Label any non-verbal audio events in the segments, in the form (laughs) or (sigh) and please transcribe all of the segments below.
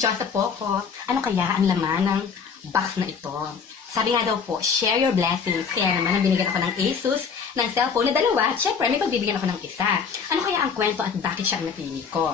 Joseph Poco, ano kaya ang laman ng box na ito? Sabi nga daw po, share your blessings. Kaya naman, binigyan ako ng Asus ng cellphone na dalawa. at Syempre, may pagbibigyan ako ng isa. Ano kaya ang kwento at bakit siya ang napili ko?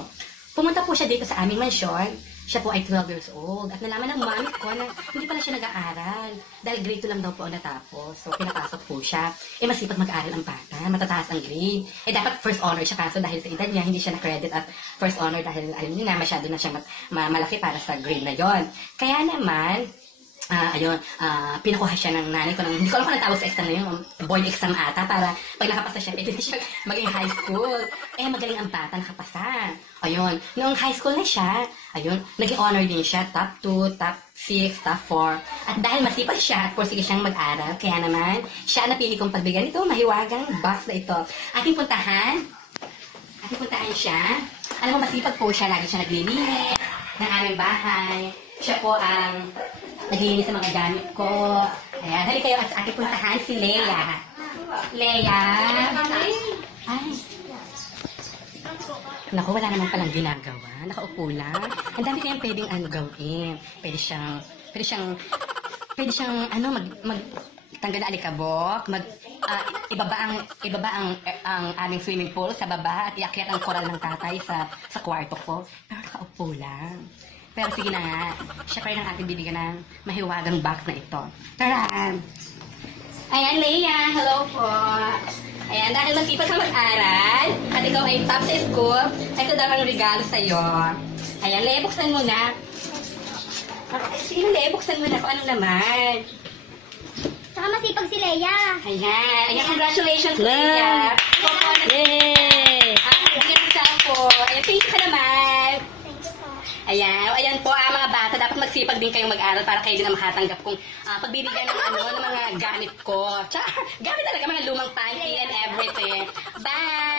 Pumunta po siya dito sa aming mansyon. Siya po ay 12 years old. At nalaman ng mami ko na hindi pala siya nag-aaral. Dahil grade 2 lang daw po ang natapos. So, pinapasok po siya. Eh, masipag mag-aaral ang bata. Matataas ang grade. Eh, dapat first honor siya. Kaso dahil sa edad niya, hindi siya na-credit at first honor dahil alam niyo na, masyado na siya mat- ma- malaki para sa grade na yon. Kaya naman, Ah, ayun, ah, pinakuha siya ng nanay ko ng, hindi ko alam kung anong tawag sa exam na yun, um, board exam ata, para pag nakapasa siya, pwede na siya (laughs) maging high school. Eh, magaling ang bata, nakapasa. Ayun, noong high school na siya, ayun, naging honor din siya, top 2, top 6, top 4. At dahil masipag siya at pursige siyang mag-aral, kaya naman, siya napili kong pagbigyan ito, mahiwagang box na ito. Ating puntahan, ating puntahan siya. Alam mo, masipag po siya, lagi siya naglilinis ng aming bahay. Siya po ang naglilinis sa mga gamit ko. Ayan, hali kayo at ating puntahan si Leia. Leia! Ay! Naku, wala naman palang ginagawa. Nakaupo lang. Ang dami kayang pwedeng ano gawin. Pwede siyang, pwede siyang, pwede siyang, ano, mag, mag, tanggal na alikabok, mag, ah, ibaba ang, ibaba ang, eh, ang aming swimming pool sa baba at iakyat ang koral ng tatay sa, sa kwarto ko. Pero nakaupo lang. Pero sige na nga, siya pa rin ang ating bibigyan ng mahiwagang box na ito. Tara! Ayan, Leia. Hello po. Ayan, dahil masipag ka mag-aral, at ikaw ay top sa school, ito daw ang regalo sa'yo. Ayan, Leia, buksan mo na. Sige, Leia, buksan mo na kung anong laman. Saka masipag si Leia. Ayan, ayan, congratulations, Leia. Yay! Ah, bigyan mo. Ayan, thank you ka naman. Thank you po. Ayan, ayan po, ah, mga bata, dapat magsipag din kayong mag-aral para kayo din ang makatanggap kung ah, pagbibigyan ng ano, ng mga gamit ko. Tsaka, gamit talaga, mga lumang panty and everything. Bye!